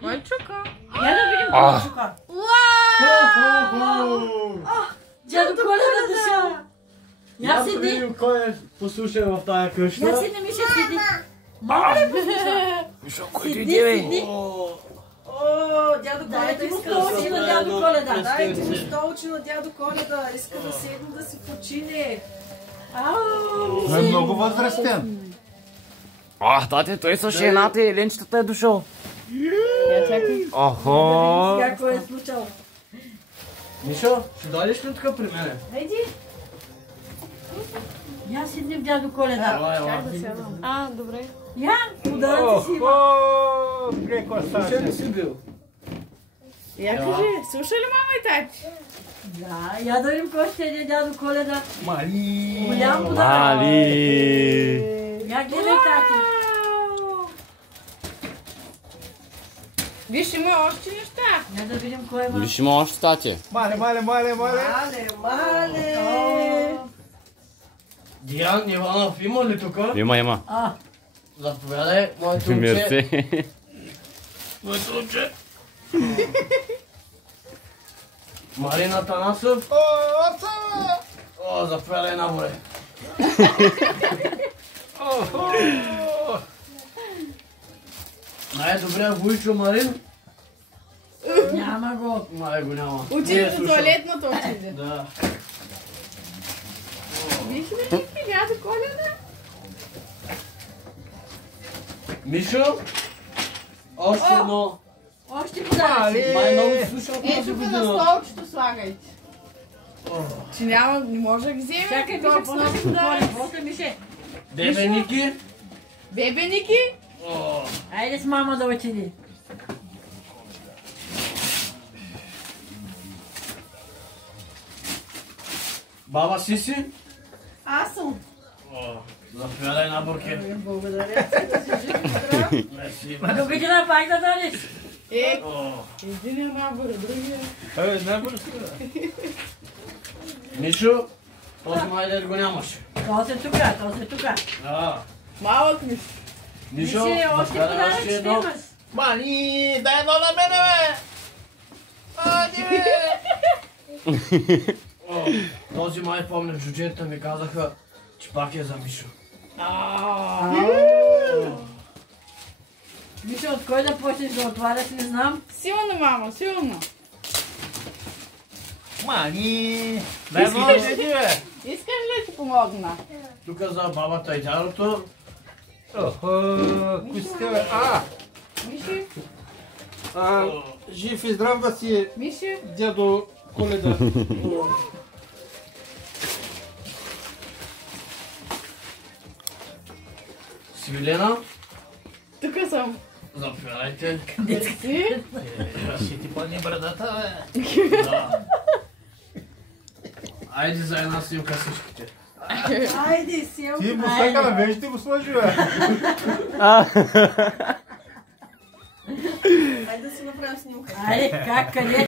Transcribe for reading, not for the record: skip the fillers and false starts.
Кой чука? Я да видим кой чука. Дядо Коледа дошъл. Я да видим кой е послушен в тая къща. Я седни, Миша, седни. Мама ли послуша? Мишо, кой Седни, дойде, бе? седни. Дядо Дайте Коледа му иска да столче седне. на дядо Коледа. Дайте му столче на дядо Коледа. Иска да седне да си почине. Той е много възрастен. Тате, той с жената и ленчетата е дошъл. Я чакай. Охо! Какво е случило? Мишо, ще дойдеш ли тук при мене? Хайди. Я седни в дядо Коледа. Добре. Я, ударата си има. Преко Ще ли си бил? Я кажи, слуша ли мама и тати? Да, я да видим кой ще е дядо Коледа. Мали. Голям подарък. Мали! Я гледай тати. Виж, има още неща. Я да видим кой има. Виж, има още, тате. Мале. Мале. Диан Иванов има ли тук? Има. Заповядай, моето момче. Мерси. Моето момче. Марина Танасов. Заповядай наборе. Най-добрия Войчо Марин. Няма го. Май го няма. Отиде до туалетната отиде. Да. Виж ли Ники, дядо Коледа? Мишо. Още едно. Още подаръци. Май много слушал тази Ето тук на година. столчето слагайте. Че няма, не може да ги вземе. Чакай, това Миша, после после ще даде. после Мише. Бебе Ники. Бебе Ники? Айде с мама да отиди. Баба Сиси. Аз съм. Заповядай наборки. Благодаря. Мерси. До година пак да дадеш. Един е набор, другия. Мишо. Този май дед го нямаше. То се тука. Малък ми. Мишо. Мише, още заповядай подарък ще едно. имаш. Мали, дай едно на мене, бе! Този май помня, в джуджета ми казаха, че пак е за Мишо. Мише, от кой да почнеш да отваряш, не знам. Силно, мама, силно. Мали, дай едно на мене, бе! Искаш ли да ти помогна? Тук за бабата и дядото. Кои сте, бе? Миши, Жив и здрав да си, Миши. дядо Коледа. Свилена. Тук съм. Заповядайте. Мерси. Ще ти пълни брадата, бе! Айде за една снимка всичките. Айде, сил. Ти мустака на мен ще го сложи, бе! Айде да си направим снимка. Айде, как, къде?